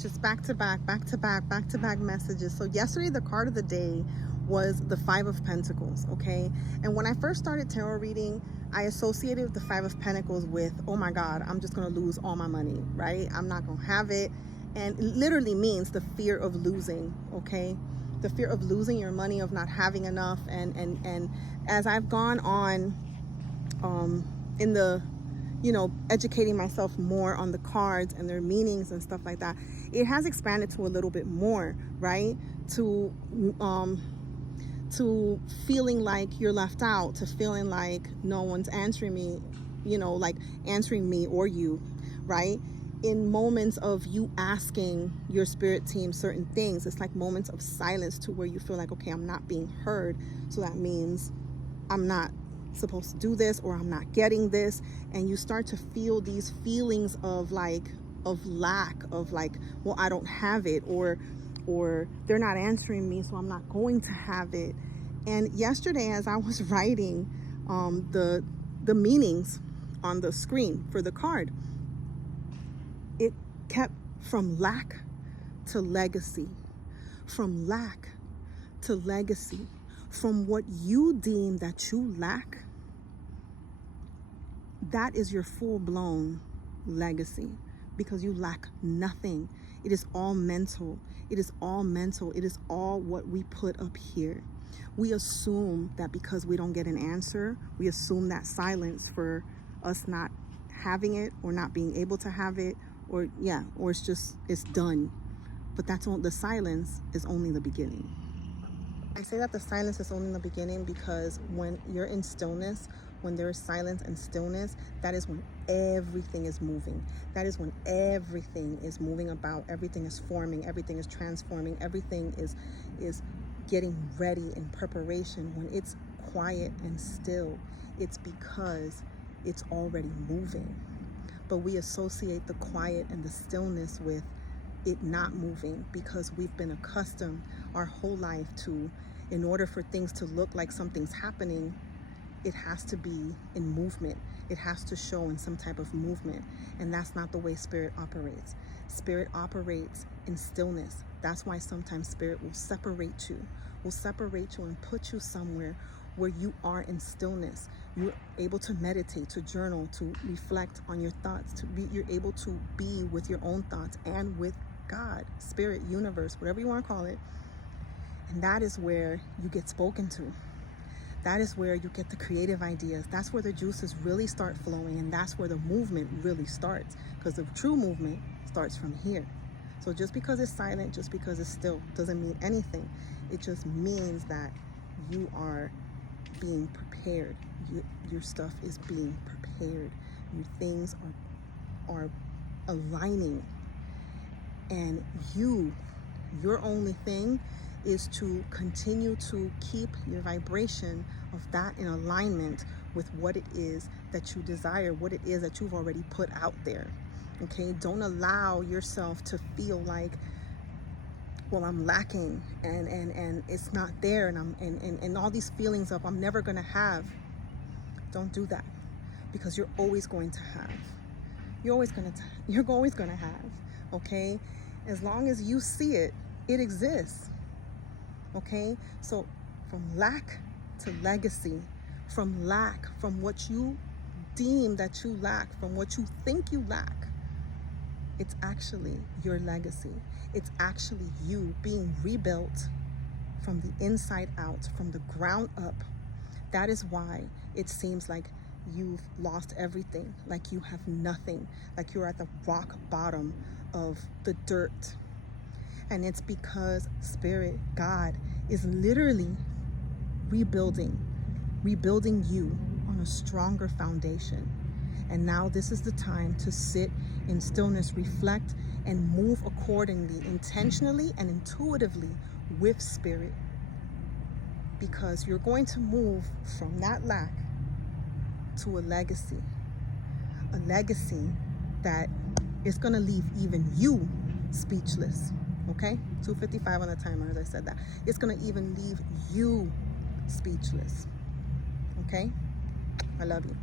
messages, just back to back, back to back, back to back messages. So yesterday, the card of the day was the Five of Pentacles, okay? And when I first started tarot reading, I associated the Five of Pentacles with, oh my God, I'm just gonna lose all my money, right? I'm not gonna have it. And it literally means the fear of losing, okay? The fear of losing your money, of not having enough. And as I've gone on in the, you know, educating myself more on the cards and their meanings and stuff like that, it has expanded to a little bit more, right? To feeling like you're left out, to feeling like no one's answering me, you know, like answering me or you, right? In moments of you asking your spirit team certain things, it's like moments of silence to where you feel like, okay, I'm not being heard. So that means I'm not supposed to do this, or I'm not getting this. And you start to feel these feelings of like, of lack, of like, well, I don't have it, or they're not answering me, so I'm not going to have it. And yesterday, as I was writing the meanings on the screen for the card, it kept from lack to legacy, from lack to legacy, from what you deem that you lack. That is your full-blown legacy, because you lack nothing. It is all mental. It is all mental. It is all what we put up here. We assume that because we don't get an answer, we assume that silence for us not having it, or not being able to have it, or or it's done. But that's all. The silence is only the beginning. I say that the silence is only in the beginning because when you're in stillness, when there is silence and stillness, that is when everything is moving. That is when everything is moving about, everything is forming, everything is transforming, everything is getting ready in preparation. When it's quiet and still, it's because it's already moving. But we associate the quiet and the stillness with it not moving, because we've been accustomed our whole life to, in order for things to look like something's happening, it has to be in movement. It has to show in some type of movement. And that's not the way spirit operates. Spirit operates in stillness. That's why sometimes spirit will separate you and put you somewhere where you are in stillness. You're able to meditate, to journal, to reflect on your thoughts, you're able to be with your own thoughts and with God, spirit, universe, whatever you want to call it. And that is where you get spoken to. That is where you get the creative ideas. That's where the juices really start flowing. And that's where the movement really starts, because the true movement starts from here. So just because it's silent, just because it's still, doesn't mean anything. It just means that you are being prepared. Your stuff is being prepared. Your things are aligning. And your only thing is to continue to keep your vibration of that in alignment with what it is that you desire, what it is that you've already put out there. Okay, don't allow yourself to feel like, well, I'm lacking and it's not there, and all these feelings of I'm never gonna have. Don't do that, because you're always going to have. You're always gonna have, okay? As long as you see it, it exists, okay? So from lack to legacy, from lack, from what you deem that you lack, from what you think you lack, it's actually your legacy. It's actually you being rebuilt from the inside out, from the ground up. That is why it seems like you've lost everything, like you have nothing, like you're at the rock bottom of the dirt. And it's because Spirit, God, is literally rebuilding you on a stronger foundation. And now this is the time to sit in stillness, reflect, and move accordingly, intentionally and intuitively with Spirit. Because you're going to move from that lack to a legacy that is going to leave even you speechless. Okay, 2:55 on the timer, as I said that. It's going to even leave you speechless. Okay, I love you.